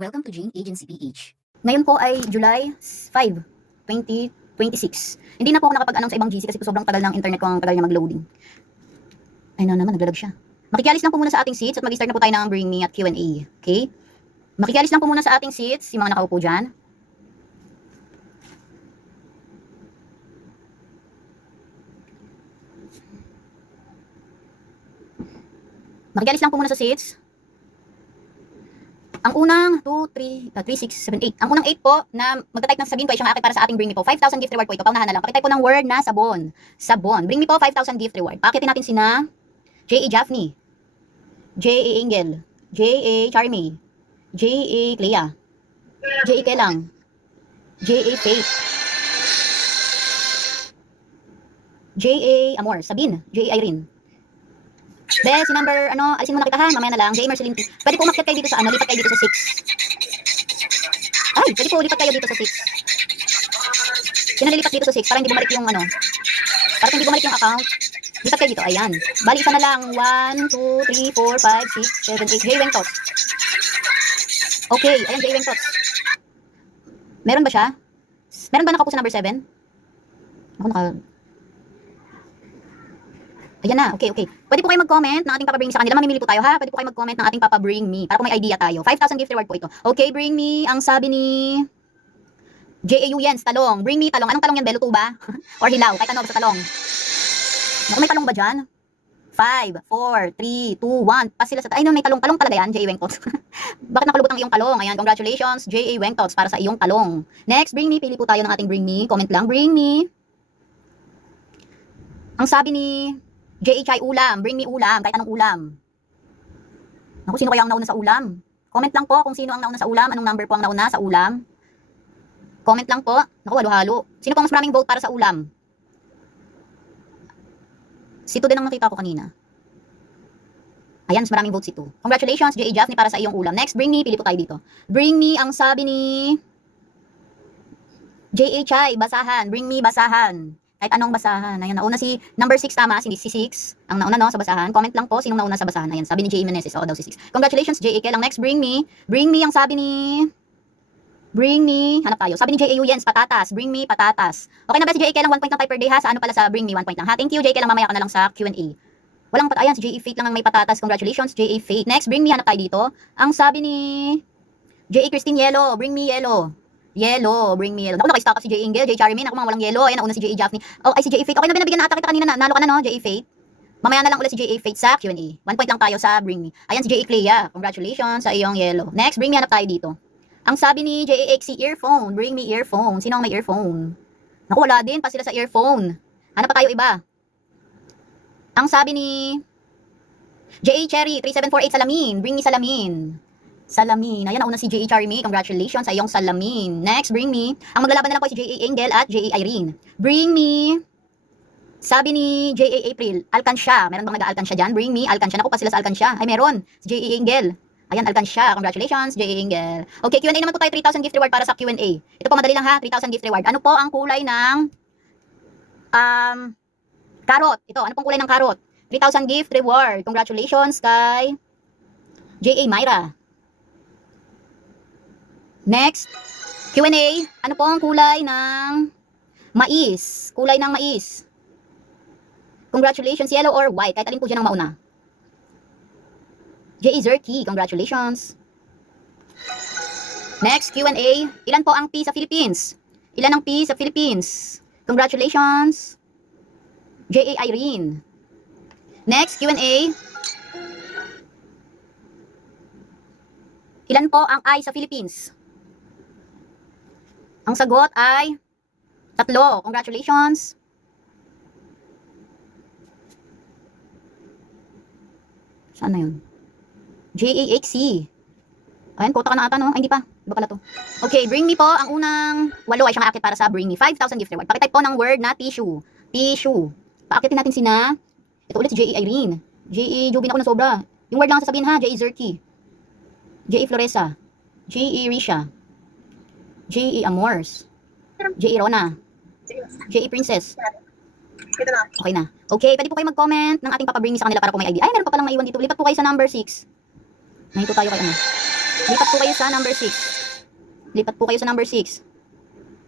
Welcome to Jane Agency PH. Ngayon po ay July 5, 2026. Hindi na po ako nakapag-announce sa ibang GC kasi po sobrang tagal ng internet ko, ang tagal niya mag-loading. Ay na naman, naglalag siya. Makikialis lang po muna sa ating seats at mag-start na po tayo ng Bring Me at Q&A. Okay? Makikialis lang po muna sa ating seats, yung mga nakaupo dyan. Makikialis lang po muna sa seats. Ang unang 2, 3, 6, 7, 8. Ang unang 8 po na magta-type ng sabihin ko ay siyang aakit para sa ating Bring Me po. 5,000 gift reward po ito. Paunahan na lang. Pakitype po ng word na sabon. Sabon. Bring Me po 5,000 gift reward. Paakitin natin sina J.A. Jaffney, J.A. Angel, J.A. Charmy, J.A. Clea, J.A. Kelang, J.A. Faith, J.A. Amor, Sabine, J.A. Irene. Be, si number, alisin mo na kita ha, mamaya na lang, J.A. Marceline. Pwede po umakyat kayo dito sa, lipat kayo dito sa 6. Ay, pwede po lipat kayo dito sa 6. Sino nilipat dito sa 6 para hindi bumalik yung, para hindi bumalik yung account. Lipat kayo dito, ayan. Bali, isa na lang, 1, 2, 3, 4, 5, 6, 7, 8, J. Wengtos. Okay, ayan, J. Wengtos. Meron ba siya? Meron ba nakapo sa number 7? Ako Ayan na, okay. Pwede po kayo mag-comment ng ating Papa Bring Me sa kanila. Mamimili po tayo ha. Pwede po kayo mag-comment ng ating Papa Bring Me para po may idea tayo. 5,000 gift reward po ito. Okay, Bring Me. Ang sabi ni J.A.U. Yens, talong. Bring Me, talong. Anong talong yan, Beluto ba? Or hilaw? Kahit ano, basta talong. Naku, may talong ba dyan? 5, 4, 3, 2, 1. Pas sila sa... Ay, no, may talong talaga yan, J.A. Wengtots. Bakit nakalubot ang iyong talong? Ayan, congratulations, J.A. Wengtots, para sa iyong talong. Next, Bring Me. Pili po tayo ng ating Bring Me. Comment lang, Bring Me. Ang sabi ni J.A. Chai, ulam. Bring Me ulam. Kahit anong ulam. Naku, sino kaya ang nauna sa ulam? Comment lang po kung sino ang nauna sa ulam. Anong number po ang nauna sa ulam? Comment lang po. Naku, halo-halo. Sino po mas maraming vote para sa ulam? Si 2 din ang nakita ko kanina. Ayan, mas maraming vote si 2. Congratulations, J.A. Jaffney, para sa iyong ulam. Next, Bring Me. Pili po tayo dito. Bring Me, ang sabi ni J.A. Chai, basahan. Bring Me, basahan. Kahit anong basahan. Ayan, nauna si number 6, tama, si 6. Ang nauna, no, sa basahan. Comment lang po, sinong nauna sa basahan. Ayan, sabi ni J.A. Meneses. Oo daw si 6. Congratulations, J.A. Kelang. Next, Bring Me. Bring Me, ang sabi ni... Bring Me. Hanap tayo. Sabi ni J.A. Yens, patatas. Bring Me, patatas. Okay na ba si J.A. Kelang? 1 point lang tayo per day ha. Sa ano pala sa Bring Me, 1 point lang ha. Thank you, J.A. Kelang. Mamaya ka na lang sa Q&A. Walang ayan, si J.A. Faith lang ang may patatas. Congratulations, J.A. Faith. Next, Bring Me. Hanap tayo dito. Ang sabi ni J.A. Christine, yellow. Bring Me, yellow. Yellow, Bring Me yellow. Ako, naka-stock up si J.A. Angel, J. Charmin. Ako, mga walang yellow. Ayan, nauna si J.A. Jaffney. Oh, ay si J.A. Faith. Okay na ba, nabigyan na ata kita kanina na. Nalo ka na, no, J.A. Faith. Mamaya na lang ulit si J.A. Faith sa Q&A. 1 point lang tayo sa Bring Me. Ayan si J.A. Clea. Congratulations sa iyong yellow. Next, Bring Me. Hanap tayo dito. Ang sabi ni J.A. XC, earphone. Bring Me earphone. Sino ang may earphone? Naku, wala din. Pa sila sa earphone. Hanap pa tayo iba. Ang sabi ni J.A. Cherry, 3748, salamin. Bring Me salamin. Salamin. Ayan, nauna si J.A. Charmy. Congratulations sa iyong salamin. Next, Bring Me. Ang maglalaban na lang po si J.A. Angel at J.A. Irene. Bring Me. Sabi ni J.A. April, Alcansya. Meron bang nag-Alcansya dyan? Bring Me, Alcansya. Naku, pa sila sa Alcansya. Ay, meron. Si J.A. Angel. Ayan, Alcansya. Congratulations, J.A. Angel. Okay, Q&A naman po tayo. 3,000 gift reward para sa Q&A. Ito po, madali lang ha. 3,000 gift reward. Ano po ang kulay ng carrot? Ito, ano pong kulay ng carrot? 3,000 gift reward. Congratulations kay J.A. Myra. Next, Q&A. Ano po ang kulay ng mais? Kulay ng mais. Congratulations, yellow or white. Kahit alin po dyan ang mauna. J.A. Zerky, congratulations. Next, Q&A. Ilan po ang P sa Philippines? Ilan ang P sa Philippines? Congratulations. J.A. Irene. Next, Q&A. Ilan po ang I sa Philippines? Ang sagot ay 3. Congratulations. Saan na yun? J.A.H.C. Ayan, kota ka na ata, no? Ay, hindi pa. Iba pala to. Okay, Bring Me po. Ang unang 8 ay siyang aakit para sa Bring Me. 5,000 gift reward. Pakitype po ng word na tissue. Tissue. Paakitin natin sina. Ito ulit si J.A. Irene. J.A. Jubin ako na sobra. Yung word lang sasabihin ha. J.A. Zerky. J.A. Floresa. J.A. Risha. J.A. Amors. J.A. Rona. J.A. Princess. Okay na. Okay, pwede po kayo mag-comment ng ating Papa Bring Me sa kanila para po may idea. Ay, meron pa palang maiwan dito. Lipat po kayo sa number 6. Nahito tayo kay ano. Lipat po kayo sa number 6. Lipat po kayo sa number 6.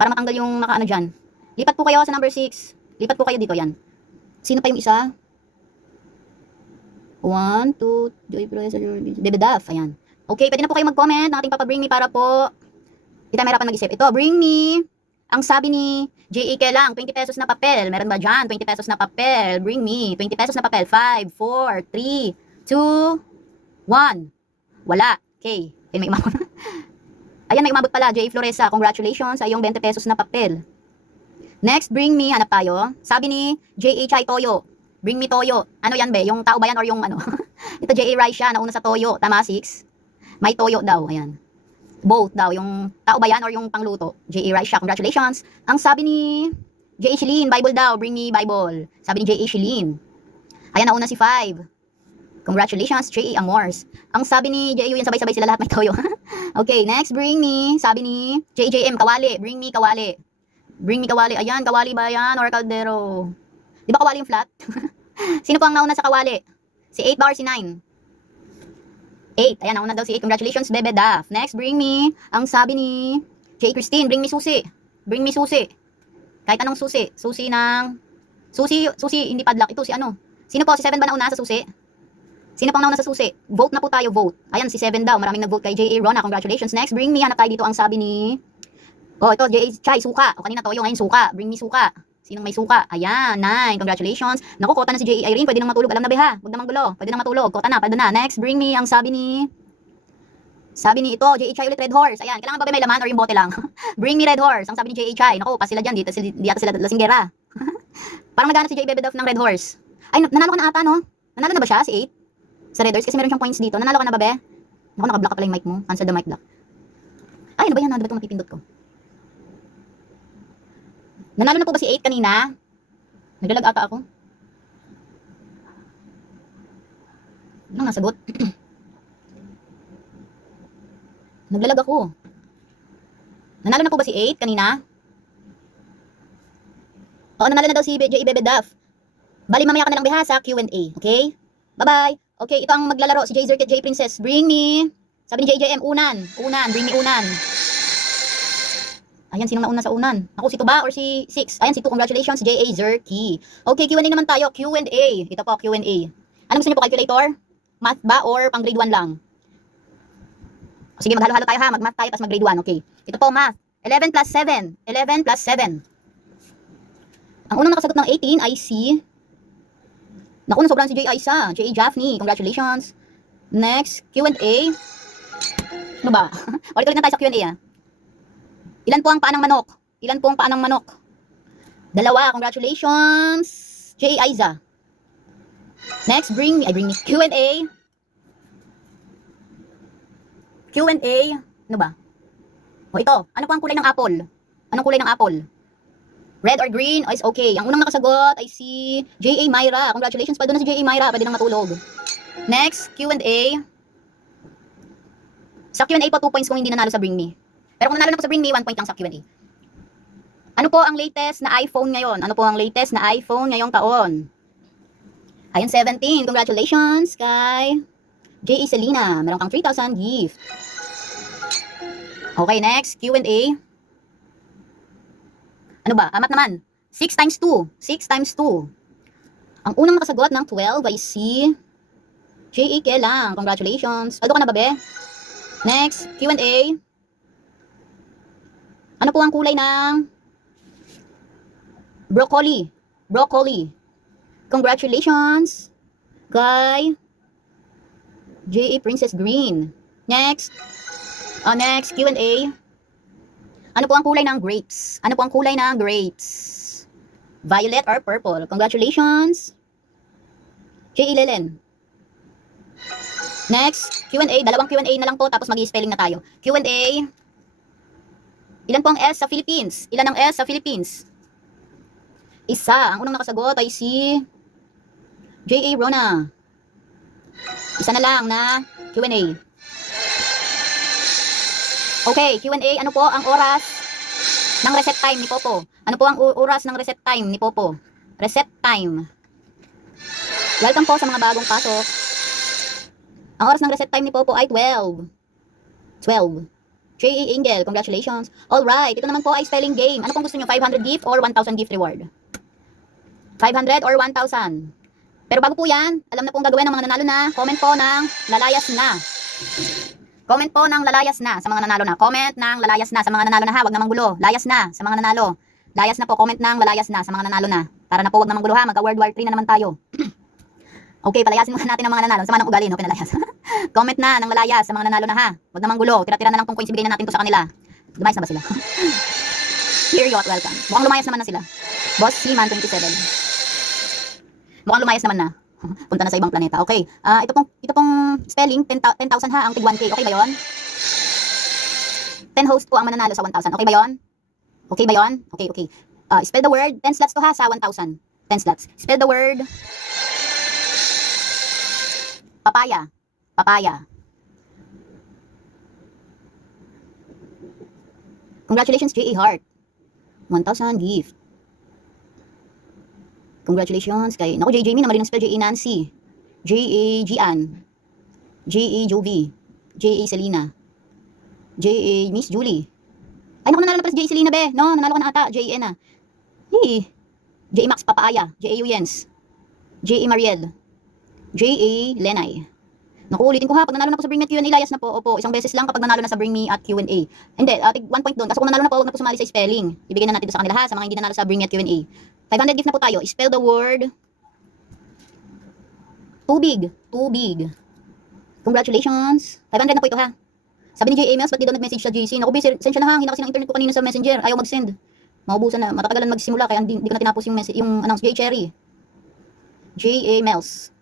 Para matanggal yung nakaano dyan. Lipat po kayo sa number 6. Lipat po kayo dito, yan. Sino pa yung isa? 1, 2, Joy Proesa, Bebe Duff, ayan. Okay, pwede na po kayo mag-comment ng ating Papa Bring Me para po hindi tayo mahirapan mag-isip. Ito, Bring Me. Ang sabi ni J.A. Kelang, 20 pesos na papel. Meron ba dyan? 20 pesos na papel. Bring me. 20 pesos na papel. 5, 4, 3, 2, 1. Wala. Okay. Okay, may umabot. Ayan, may umabot pala. J.A. Floresa, congratulations sa iyong 20 pesos na papel. Next, Bring Me. Hanap tayo. Sabi ni J.A. Chai Toyo. Bring Me Toyo. Ano yan, be? Yung tao ba yan or yung ano? Ito, J.A. Raisha, nauna sa Toyo. Tama, 6. May Toyo daw. Ayan. Both daw, yung tao ba yan or yung pangluto? J.A. Raisha, congratulations. Ang sabi ni J.A. Shilin, Bible daw, bring me Bible. Sabi ni J.A. Shilin. Ayan, nauna si 5. Congratulations, J.A. Amors. Ang sabi ni J.A. yan, sabay-sabay sila lahat may toyo. Okay, next, bring me. Sabi ni J.J.M. Kawali, bring me Kawali. Bring me Kawali. Ayan, Kawali ba yan or Caldero? Di ba Kawali yung flat? Sino po ang nauna sa Kawali? Si 8 ba or si 9? 8. Ayan, nauna daw si 8. Congratulations, Bebe Duff. Next, bring me. Ang sabi ni J. Christine, bring me susi. Bring me susi. Kahit anong susi. Susi ng... Susi, hindi padlock. Ito si ano? Sino po? Si 7 ba nauna sa susi? Sino pang nauna sa susi? Vote na po tayo, vote. Ayan, si 7 daw. Maraming nag-vote kay J.A. Rona. Congratulations. Next, bring me. Hanap tayo dito ang sabi ni... Oh, ito, J.A. Chai, suka. O, kanina toyo, ngayon suka. Bring me suka. Sinong may suka? Ayan, 9. Congratulations. Naku, kota na si J.A. Irene. Pwede nang matulog. Alam na, beha. Huwag namang gulo. Pwede nang matulog. Kota na, pwede na. Next, bring me ang sabi ni ito, J.A. Chai ulit, Red Horse. Ayan, kailangan ba may laman or yung bote lang? Bring me Red Horse. Ang sabi ni J.A. Chai. Naku, pas sila dyan. Di ata sila lasinggera. Parang nagana si J.A. Bebe Duff ng Red Horse. Ay, nanalo ka na ata, no? Nanalo na ba siya, si 8? Sa Red Horse? Kasi meron siyang points dito. Nanalo ka na ba, be? Naku, nakablock ka pala yung mic mo. Cancel the mic block. Ay, ano ba yan? Ano ba itong mapipindot ko? Nanalo na po ba si 8 kanina? Naglalag ata ako. Anong nasagot? Naglalag ako. Nanalo na po ba si 8 kanina? Oo, nanalo na daw si J.A. Bebe Duff. Bali, mamaya ka na lang beha sa Q&A. Okay? Bye-bye. Okay, ito ang maglalaro. Si J. Zerket, J. Princess. Bring me. Sabi ni JJM, unan. Unan. Bring me unan. Ayan, sinong nauna sa unan? Ako, si 2 ba or si 6? Ayan, si 2. Congratulations, J.A. Zerky. Okay, Q&A naman tayo. Q&A. Ito po, Q&A. Anong gusto niyo po, calculator? Math ba or pang grade 1 lang? Sige, maghalo-halo tayo ha. Mag-math tayo, tapos mag-grade 1. Okay. Ito po, math. 11 plus 7. 11 plus 7. Ang unang nakasagot ng 18 ay si... Naku, nasobrahan si J. Isa. J.A. Jaffney. Congratulations. Next, Q&A. Ano ba? Ulit-ulit na tayo sa Q&A ha. Ilan po ang paa ng manok? Ilan po ang paa ng manok? 2. Congratulations, J. Aiza. Next, bring me Q&A. Q&A. Ano ba? O ito, ano po ang kulay ng apple? Anong kulay ng apple? Red or green? O is okay. Ang unang nakasagot ay si J.A. Myra. Congratulations pa doon na si J.A. Myra. Pwede nang matulog. Next, Q&A. Sa Q&A po, 2 points kung hindi nanalo sa bring me. Pero kung nanalo na po sa bring me, 1 point lang sa Q&A. Ano po ang latest na iPhone ngayon? Ano po ang latest na iPhone ngayong taon? Ayan, 17. Congratulations kay J.E. Selena. Meron kang 3,000 gift. Okay, next. Q&A. Ano ba? Amat naman. 6 times 2. 6 times 2. Ang unang nakasagot ng 12 ay si J.E. Kelang. Congratulations. Aldo ka na ba, be? Next. Q&A. Ano po ang kulay ng broccoli? Broccoli. Congratulations kay J.A. Princess Green. Next. Next, Q&A. Ano po ang kulay ng grapes? Ano po ang kulay ng grapes? Violet or purple? Congratulations, J.E. Lelen. Next, Q&A. Dalawang Q&A na lang po, tapos mag-i-spelling na tayo. Q&A. Ilan po ang S sa Philippines? Ilan ang S sa Philippines? Isa. Ang unang nakasagot ay si J.A. Rona. Isa na lang na Q&A. Okay, Q&A. Ano po ang oras ng reset time ni Popo? Ano po ang oras ng reset time ni Popo? Reset time. Welcome po sa mga bagong pasok. Ang oras ng reset time ni Popo ay 12. 12. J.A. Angel, congratulations. Alright, ito naman po ay spelling game. Ano kung gusto nyo, 500 gift or 1,000 gift reward? 500 or 1,000? Pero bago po yan, alam na po ang gagawin ng mga nanalo na. Comment po ng lalayas na. Comment po ng lalayas na sa mga nanalo na. Comment ng lalayas na sa mga nanalo na ha. Wag namang gulo. Layas na sa mga nanalo. Layas na po. Comment ng lalayas na sa mga nanalo na. Para na po wag namang gulo ha. Magka-World War 3 na naman tayo. Okay, palayasin muna natin ang mga nanalo. Sama ng ugali, no? Pinalayas. Comment na ng lalayas sa mga nanalo na ha. Wag namang gulo. Tira-tira na lang tong coins ibigay na natin to sa kanila. Lumayas na ba sila? Here you are, welcome. Mukhang lumayas naman na sila. Boss Seaman 27. Mukhang lumayas naman na. Punta na sa ibang planeta. Okay. Ito pong spelling 10,000 ha, ang tig 1K. Okay ba 'yon? 10 host po ang mananalo sa 1,000. Okay ba 'yon? Okay ba 'yon? Okay. Spell the word 10 slots to ha sa 1,000. 10 slots. Spell the word papaya. Papaya. Congratulations J.A. Hart. 1,000 gift. Congratulations kay naku J. Jamie na mali ng spell. J.A. Nancy, J.A. Gian, J.A. Jovi, J.A. Selena, J.A. Miss Julie. Ay naku, nanalo na pala si J.A. Selena be. No, nanalo ka na ata. J.A. na. Hey. J.A. Max Papaaya, J.A. Uyens, J.A. Mariel, J.A. Lenay. Naku, ulitin ko ha, pag nanalo na po sa Bring Me at Q&A, layas na po. Opo, isang beses lang kapag nanalo na sa Bring Me at Q&A. Hindi, 1 point doon. Kasi kung nanalo na po, huwag na po sumali sa spelling. Ibigay na natin ito sa kanila ha, sa mga hindi nanalo sa Bring Me at Q&A. 500 gift na po tayo. Spell the word tubig. Tubig. Congratulations. 500 na po ito ha. Sabi ni J. Emails, ba't di daw nag-message sa GC? Naku, send siya na ha. Hindi na kasi ng internet ko kanina sa messenger. Ayaw mag-send. Maubusan na. Matatagalan magsimula kaya hindi ko na tinapos yung announce. J. Cherry. J. Emails.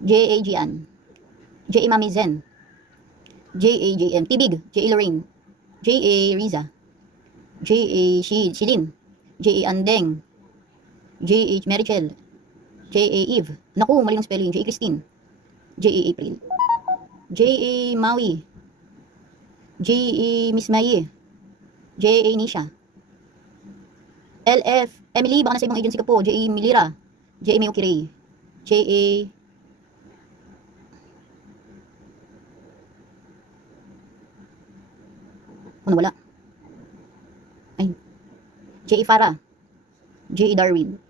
J. A. Gian. J. A. Mami Zen. J. A. J. M. Tibig. J. A. Lorraine. J. A. Riza. J. A. Shilin. J. A. Andeng. J. H. Marichel. J. A. Eve. Naku, mali ng spelling. J. A. Christine. J. A. April. J. A. Maui. J. A. Miss Maye. J. A. Nisha. L. F. Emily, baka nasa ibang agency ka po. J. A. Milira. J. A. Mayokirei. J. A. Oh, nawala. Ay. J. A. Farah. J. A. Darwin.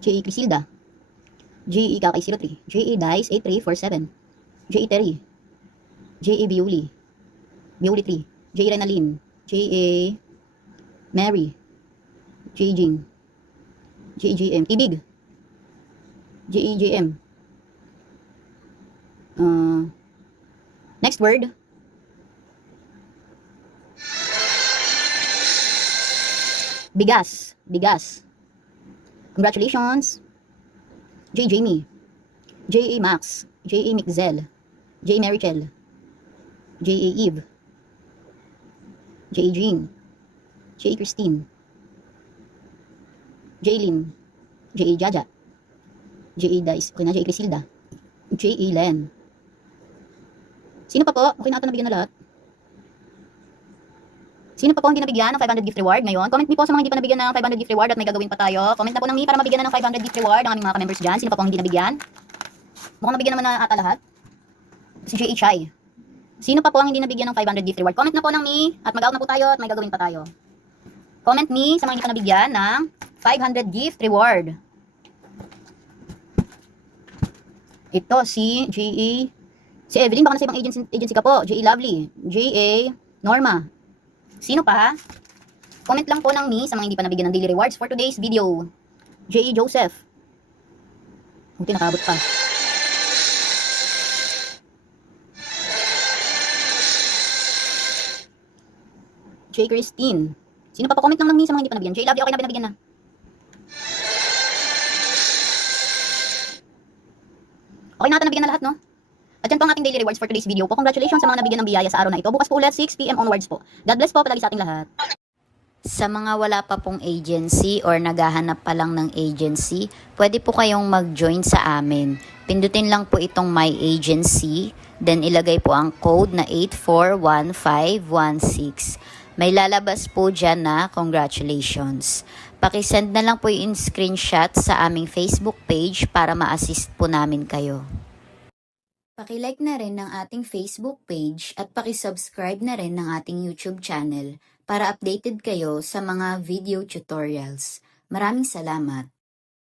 J. A. Crisilda. J. A. Kakay 03. J. A. Dice 8347. J. A. Terry. J. A. Bioli. Bioli 3. J. A. Renalyn. J. A. Mary. J. A. Jing. J. A. JM. Tibig. J. A. JM. Next word. Bigas. Bigas. Congratulations. J. Jamie. J. A. Max. J. A. Mixel. J. A. Marichel. J. A. Eve. J. A. Jean. J. A. Christine. J. Lynn. J. A. Jaja. J. A. Dice. Okay na, J. A. Crisilda. J. A. Len. Sino pa po? Okay na ito, nabigyan na lahat. Sino pa po ang hindi nabigyan ng 500 gift reward ngayon? Comment me po sa mga hindi pa nabigyan ng 500 gift reward at may gagawin pa tayo. Comment na po ng me para mabigyan na ng 500 gift reward ang aming mga ka-members dyan. Sino pa po ang hindi nabigyan? Mukhang nabigyan naman na ata lahat. Si J. H. I. Sino pa po ang hindi nabigyan ng 500 gift reward? Comment na po ng me at mag-out na po tayo at may gagawin pa tayo. Comment me sa mga hindi pa nabigyan ng 500 gift reward. Ito si J. A. Si Evelyn, baka nasa ibang agency ka po. J. A. Lovely. J. A. Norma. Sino pa? Comment lang po ng me sa mga hindi pa nabigyan ng daily rewards for today's video. J. A. Joseph. Buti nakabot pa. J. Christine. Sino pa po? Comment lang ng me sa mga hindi pa nabigyan. J. Lovely, okay na binabigyan na. Okay na ata nabigyan na lahat, no? At yan po ang ating daily rewards for today's video po. Congratulations sa mga nabigyan ng biyaya sa araw na ito. Bukas po ulit 6 PM onwards po. God bless po palagi sa ating lahat. Sa mga wala pa pong agency or naghahanap pa lang ng agency, pwede po kayong mag-join sa amin. Pindutin lang po itong My Agency, then ilagay po ang code na 841516. May lalabas po dyan na congratulations. Pakisend na lang po yung screenshot sa aming Facebook page para ma-assist po namin kayo. Paki-like na rin ng ating Facebook page at paki-subscribe na rin ng ating YouTube channel para updated kayo sa mga video tutorials. Maraming salamat!